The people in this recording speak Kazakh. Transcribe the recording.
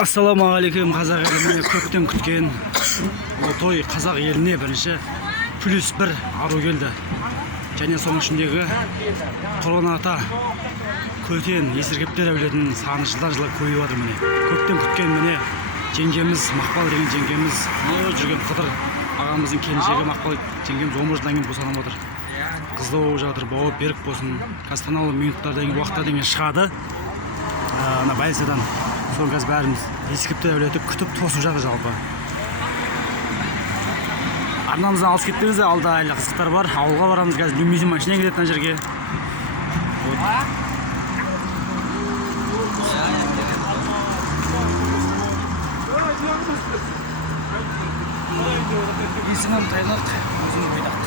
Ассалаумағалейкум қазақ еліне, көптен күткен той қазақ еліне бірінші +1 ару келді. Және соның ішіндегі Тұрғын ата Көтен Есіркептер әулетінің саны жылдан жылға көбейіп жатыр міне. Көптен күткен міне жеңгеміз Мақпал деген жеңгеміз, жүрген Қыдыр ағамыздың келіншегі Мақпал жеңгеміз 10 жылдан кейін босанып отыр. Қызды болып жатыр, бауы берік болсын. Кастаналы минуттардан кейін уақытта деген шығады. Ана Байсадан соң қазір бәріміз Есіркептер әулеті күтіп тосып жатыр жалпы. Арнамыздан алыс кеттіңіз, алда әлі қызықтар бар. Ауылға барамыз, қазір лимузин машина келеді ана жерге. Есімім Тайлақ, өзім Бойдақ.